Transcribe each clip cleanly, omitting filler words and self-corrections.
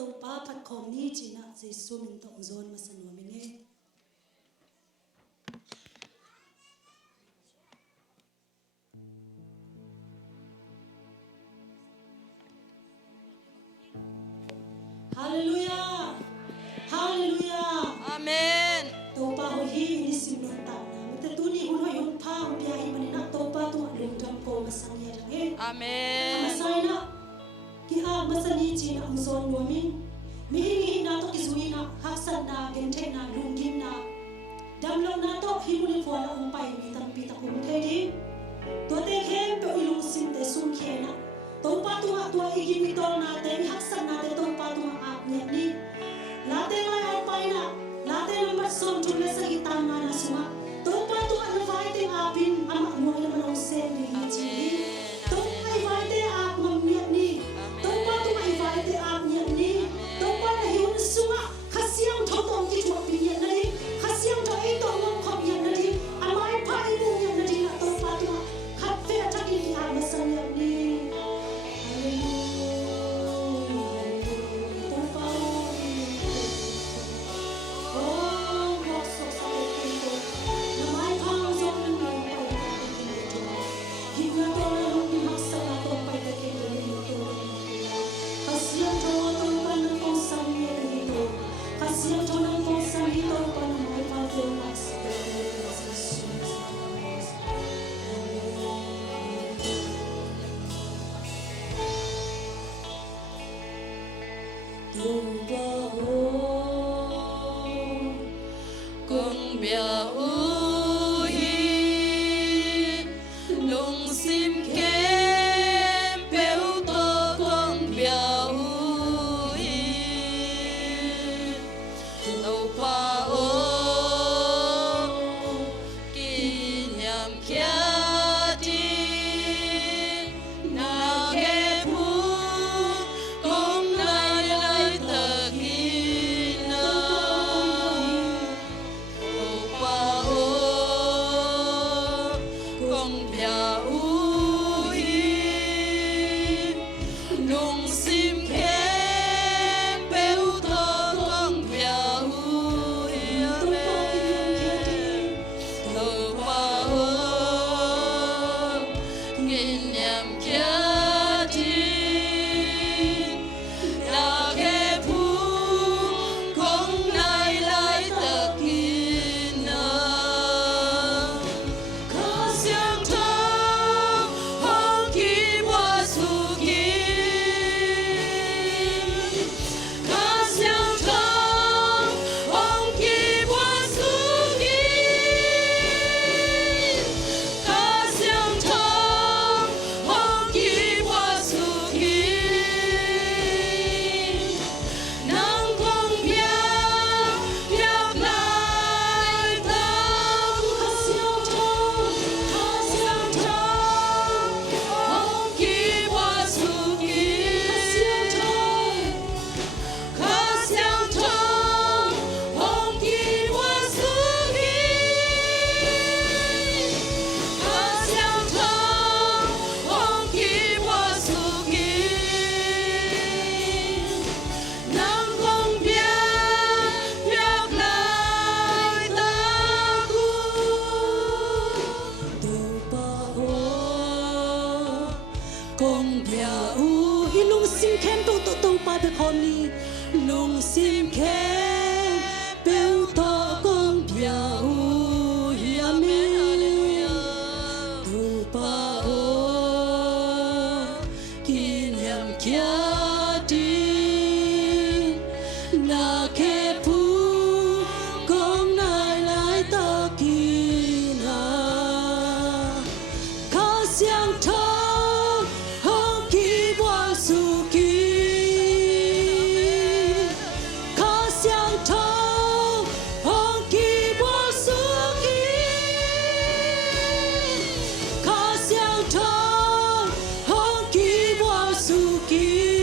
to pa phat khom ni china Jesu min tong zon ma sanwa mine Hallelujah. Hallelujah. Amen. Topa ho hi ni simon ta na mete tuni hun ho yon pha ho pia hi manina topa tu lung tam ko masang ya he. Amen. Masai na ki a masani chi na ang zon no min mi hi na to ki zui na haksan na gen the na lung kim na dam lo na to hi mun fo la ong pai mi tam pi ta kum the di to te khem pe ilung sim te sum khe na topa tu a to i gi mi to na te haksan na te topa tu a nya ni la te ngai ong pai na la te no ma som tu le sa gi ta na na suma topa tu a na vai te a bin ama mo le ma no se ni chi to ai vai te a ngam ni ni topa tu ai vai te a nya ni topa na hi un suma khasiang tho tong ki chu pi nya na ni khasiang tho ai to ngom khom nya na ni amai pai mu nya na ni na topa tu khat fe ta ki a ma sang nya ni Suki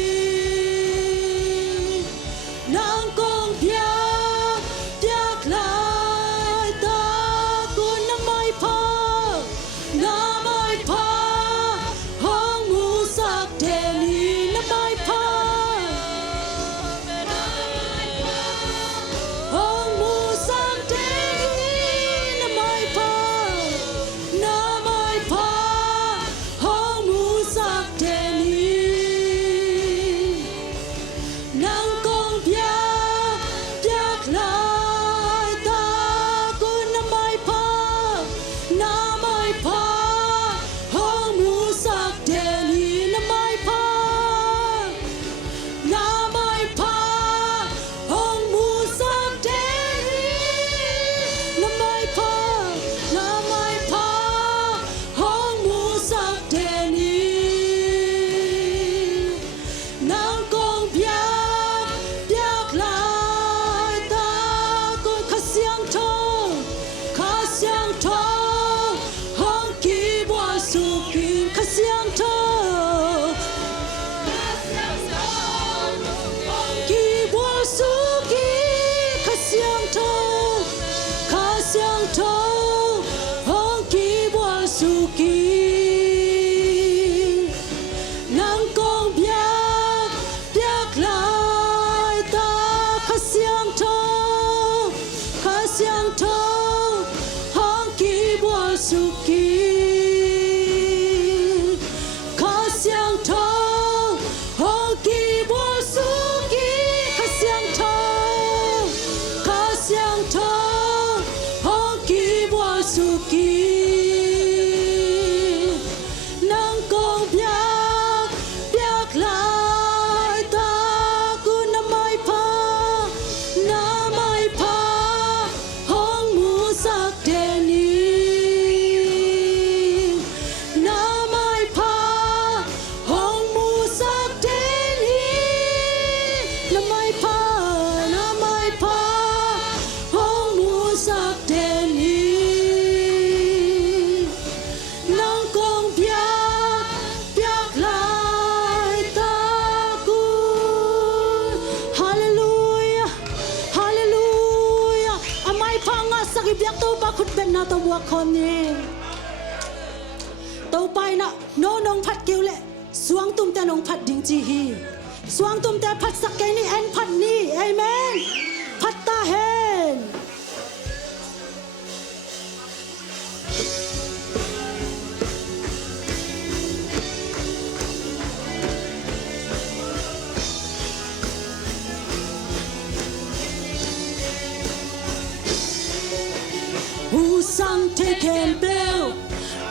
na to bua khom ni to pai na no nong phat kêu lệ suang tum te nong phat ding chi hi suang tum te phat sak ke ni en phat ni amen phat ta hen Who sang take and bell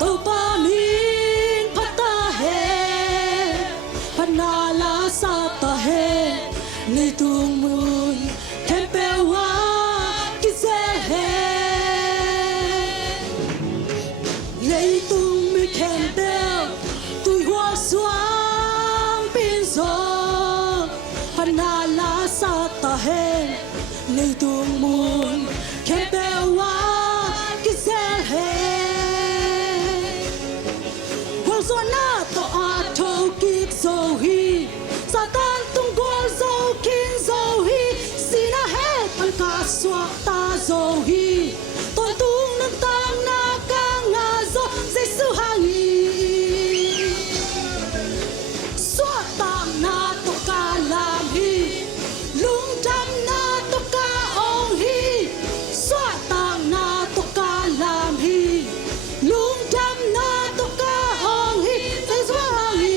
to pa min pata he panala sa ta he ni tung mun can bell wa kise he lei tung mi can bell tu hoa suang pin so panala sa ta he ni tung mun can bell wa so hi Satan tung gol so kin so hi sina he pan ka swak ta so hi ton tung nang tang na ka nga so Jesu hangi swak tang na to ka lam hi lung jam na to ka ong hi swak tang na to ka lam hi lung jam na to ka ong hi Jesu hangi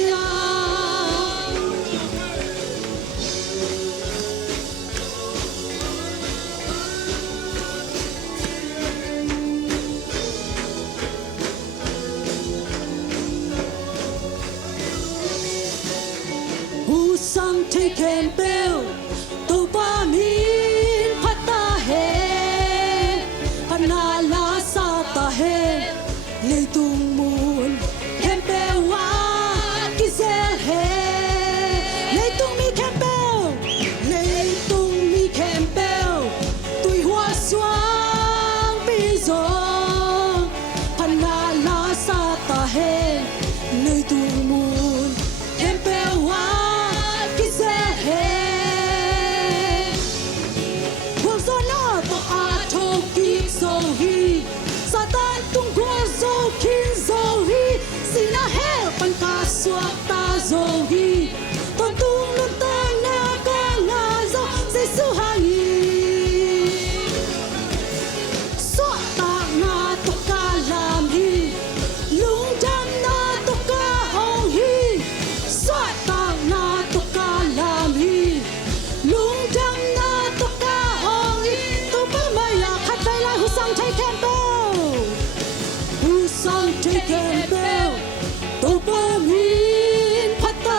sang take and bell to pa min phata he panala sa ta he le tung mun can bell wa kisel he le tung mi can bell tui hoa suang pi zo panala sa ta he le tung mun can bell wa Satan tung gua zo kin zo hi sina he pan ka swak ta zo hi ton tung nun tang na ka nga zo Jesu hangi swak ta na to ka lam hi lung jam na to ka hong hi swak ta na to ka lam hi lung jam na to ka hong hi to pa maya khat bai lai hu sang thai ken sang take and bell to pa min phata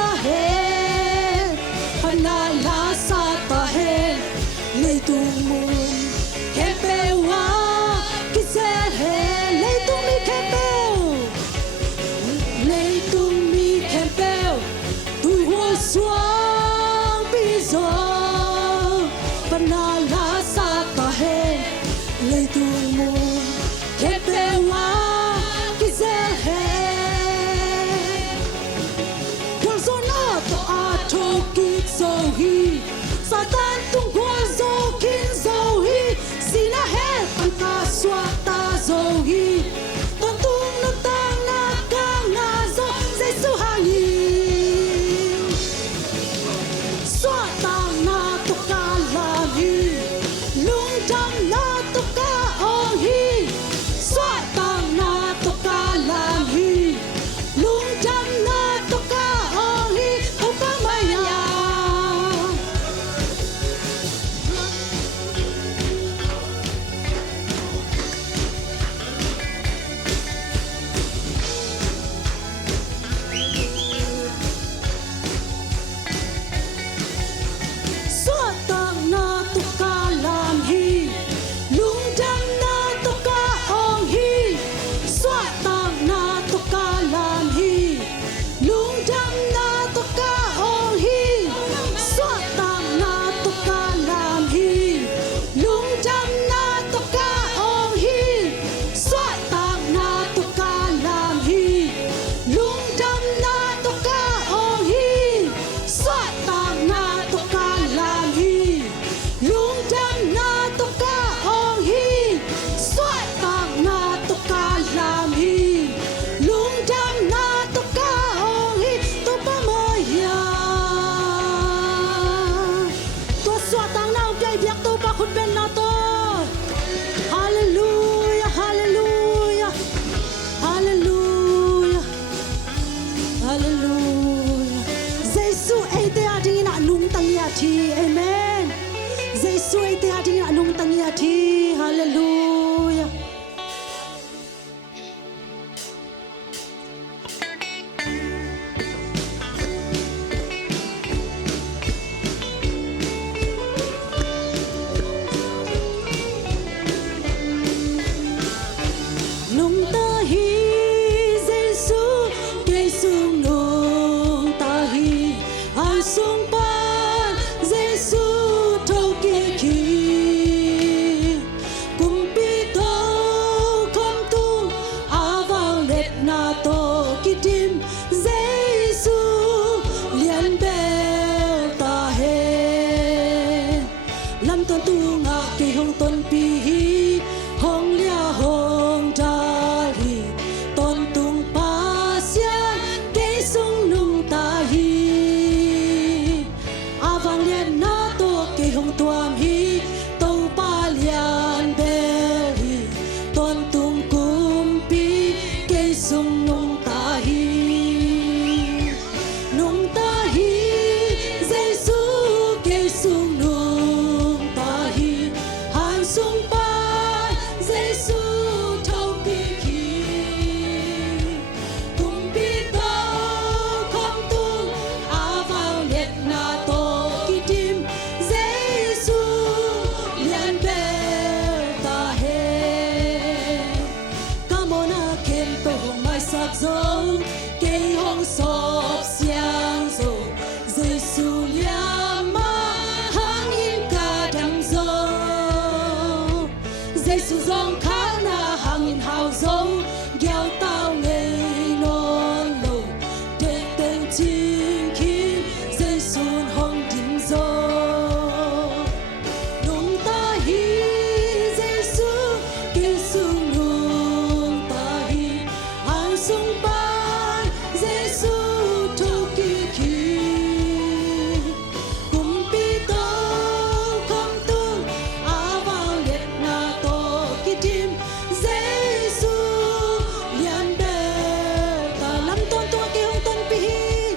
thi amen Giêsu ai te hati anung tangia thi hallelujah nung ta hi Giêsu cây sung nung ta hi an sung pan Giêsu thâu kia khi cùng bi tô không tu a vang lệ na tô ki tim Giêsu liền bel ta he lam ton tu ngạ kỳ hong ton pi hi hong lia hong ta hi ton tung pa sia cây sung nung ta hi avang lian na to cây hong tuam hi tàu pa lian bel hi ton tung kum pi cây sung nung ta hi Giêsu cây sung nung ta hi han sung pa Giêsu thâu kỳ khi cùng bi tô không tu a vào liệt na tô kỳ tim Giêsu liền bel ta he come on a kem to mai sắc dấu cây hong sop xiang zo Giêsu liam ma hang in ca đam zo Giêsu dòng khá na hang in hào dấu gieo tao ngày non lầu để tên chinh khi Giêsu hong tim zo nung ta hi Giêsu cây sung nung ta hi an sung pan Giêsu thâu kỳ khi cùng bi tô không tu a vào liệt na tô ki tim Giêsu liền bel ta lam ton tua ki hong ton pi hi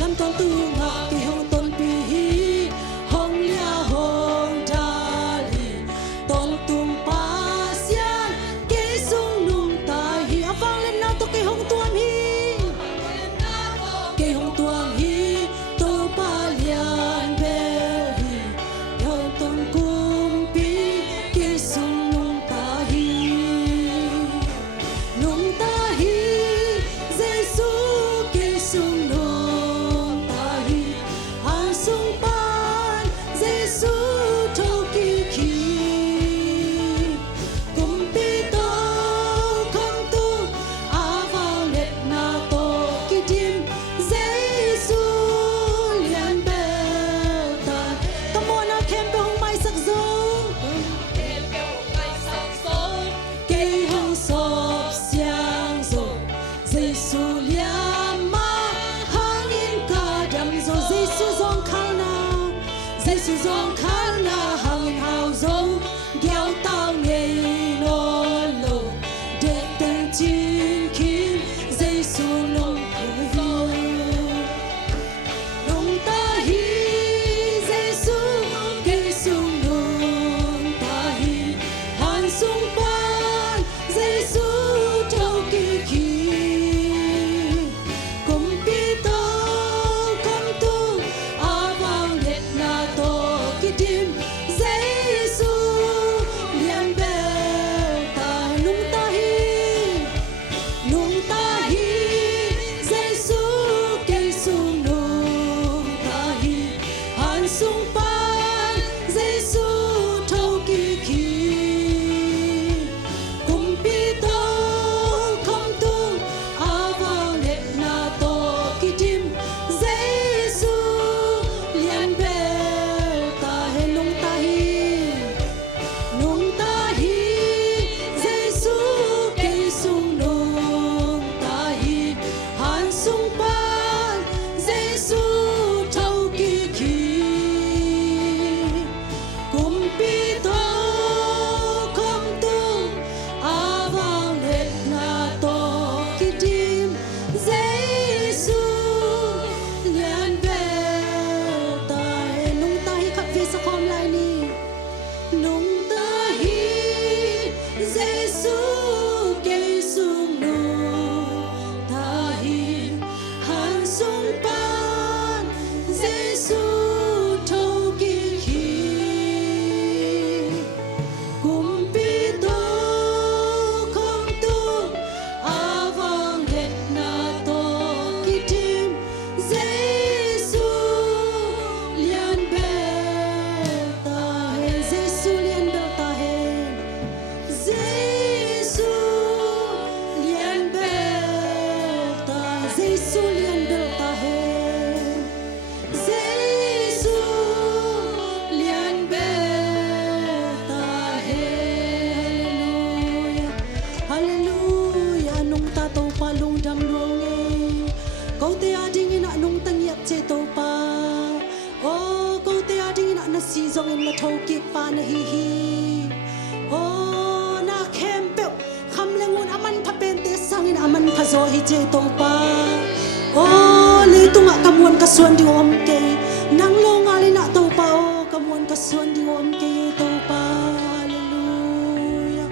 lam ton tu ngạ ki hong ton pi hi hong lia hong ta li ton tum pa sia ki sung nung ta hi avang lên na to ki hong tuam hi cây hong tuang hi tô pa lian bel hi hong tong kum pi cây sung nung ta hi Giêsu cây sung nung ta hi an sung pan Giêsu thâu kỳ khi cùng bi tô không tu a vào lệ na tô kỳ tim Giêsu liền bel ta come on a kem pe hong mai sắc dấu cây hong sop xiang zo Giêsu liam ma hang in ca đam zo Giêsu dòng khá na hang in hào dấu gieo tao ngày non lầu để tên chinh khi Giêsu nung nung ta hi Giêsu cây sung nung ta hi han sung pan Giêsu thâu kỳ khi cùng bi tô không tu a vang liệt na tô kỳ tim ding ina nung tangiak che to pa o ko te a ding ina na si zong in la thau ki pa na hi hi o na khem pe kham lengun aman pha pen te sang in aman pha zo hi che to pa o le tunga kamuan ka suan ding om ke nang lo nga le na to pa o kamuan ka suan ding om ke to pa hallelujah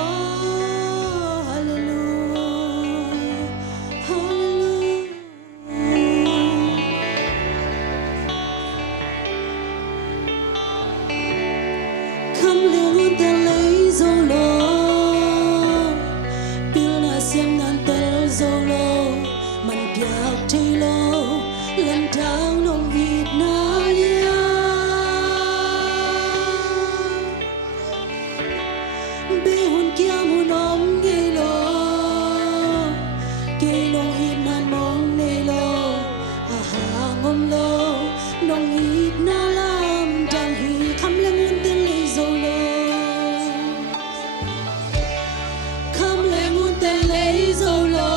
oh hallelujah hallelujah kham lengun te lei zo lo pil na sim nan tel zo lo man piak thei lo len thang nong vit na lia be hun kia mun om ge lo hit nan mong ne lo a ha ngom lo nong hit na lam dang hi kham lang un ten le zo lo kham lang un ten le zo lo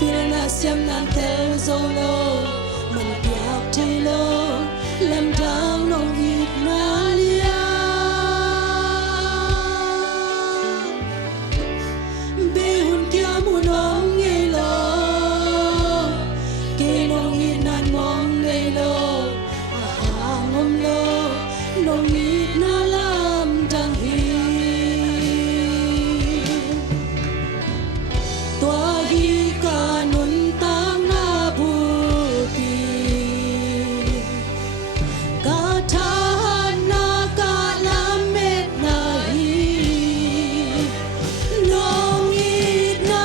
pil na siam nan tel zo lo man piak thei lo lam dang nong hit na lia be hun kia mun om nge lo ke nong hit nan mong le lo a ha ngom lo nong hit na lam dang hi tua hi ka nun tang na bu pi ka tha na ka lam met na hi nong hit na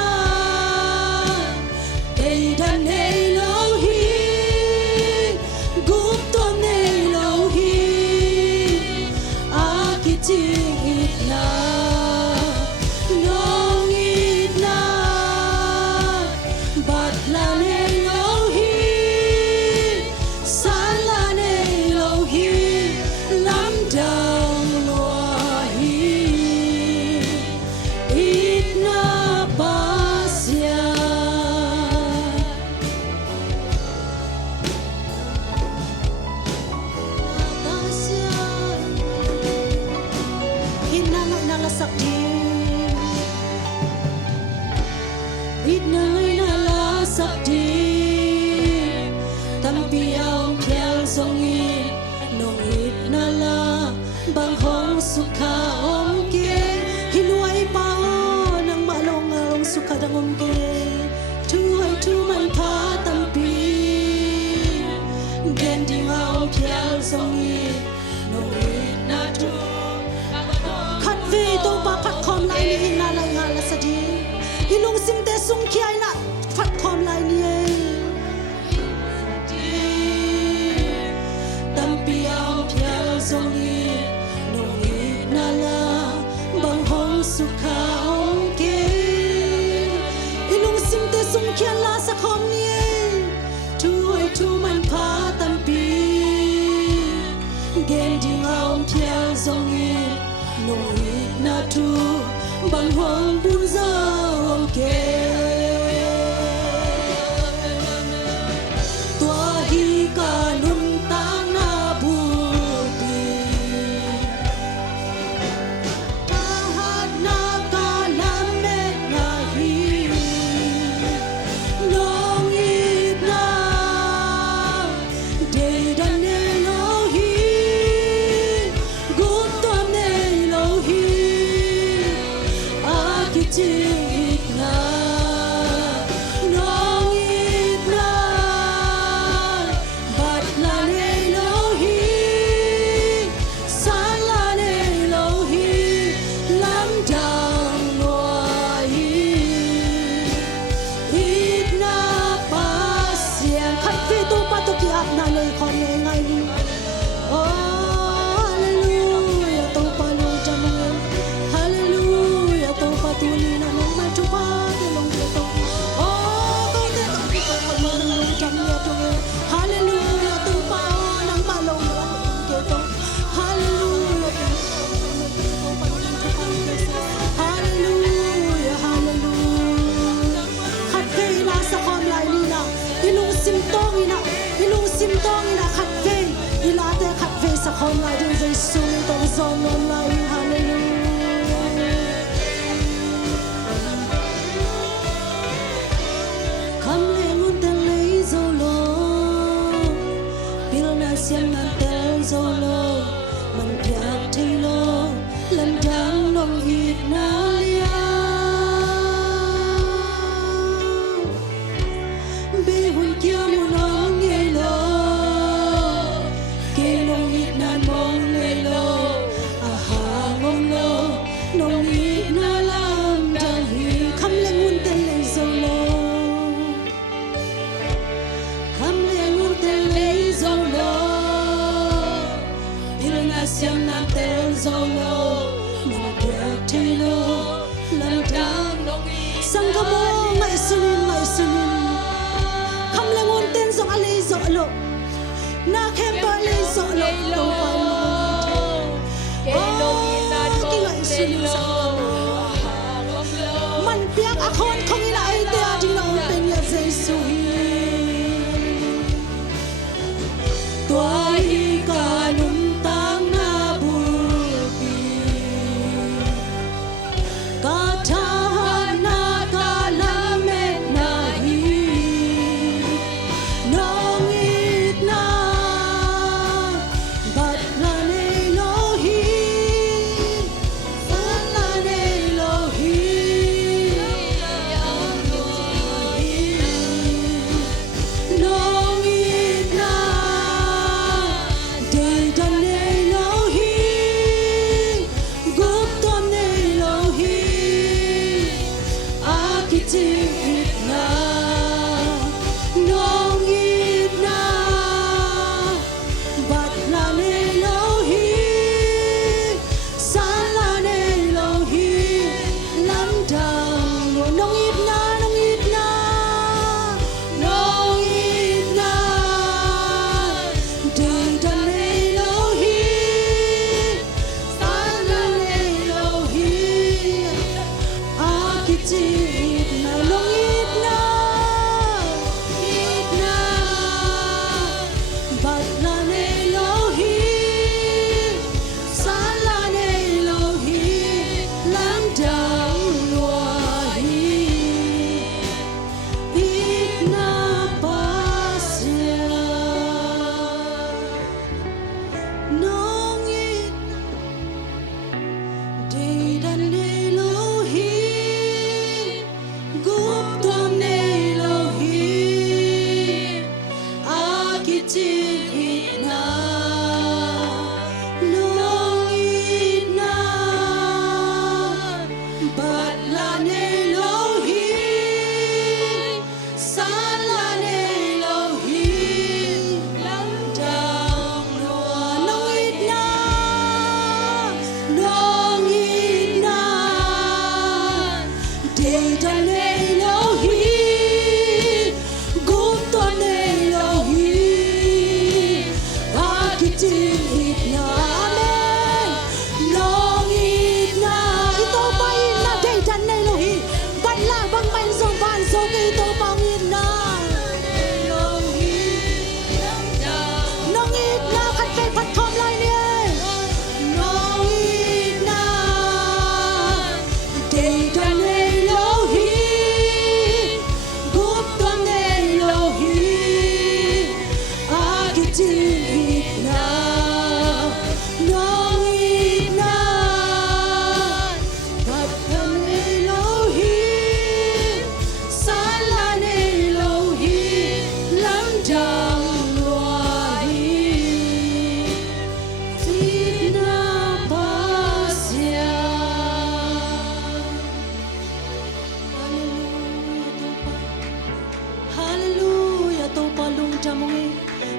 ei dan nei lo hi gup tom nei lo hi a ki ting hit na nong hit na bat la nei lo hi san la nei lo hi lam dang lo hi it na pa sia nom lại Đức Giêsu tông gió nom lại hallelujah kham le ngun ten lấy dâu lo pil na siam na tel dâu lo man piak thei lo lan dang nong it na lia be hun kia mu nong nghe lo ke nong it na mong nghe lo a ha ngom lo nong it na lam dang hi kham le ngun ten lấy dâu lo kham le ngun ten lấy dâu lo pil na siam na tel dâu lo sang ka mo ngai sunin kham le ngon ten zong ale zo lo na khem pa le zo lo to pa mo ke lo ina ki ngai sunin sang man piak a khon khong ila ai te a ding lo pen ya Jesu tua hi ka num tang na bu pi ka tha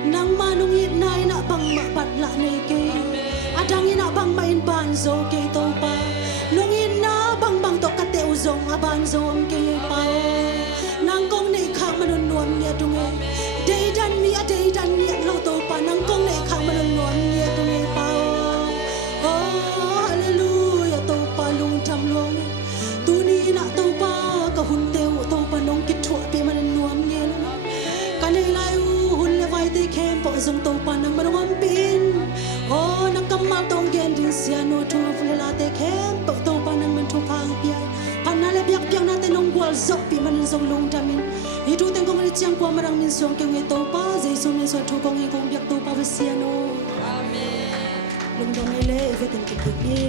nang manungit na ina bang mapatla na ke adang ina bang main banzo ke to pa lungin na bang to kate uzong aban zom ke pa nang kong nei khang manun nuam nia tunge dei dan mi lo to pa nang kong nei khang manun nuam nia tunge pa oh hallelujah to pa lung tam long tu ni na to pa ka hun teu to pa nong kit thua pe manun nuam nia ka nei lai hun le vai te kem po zong to pa nang manong am pin oh bal zok pi man zong long tamin hi tu teng kong ni chiang kwa marang min song ke nge to pa jesu min so thu kong nge kong biak to pa vasiano amen long dong ele ve teng ke ni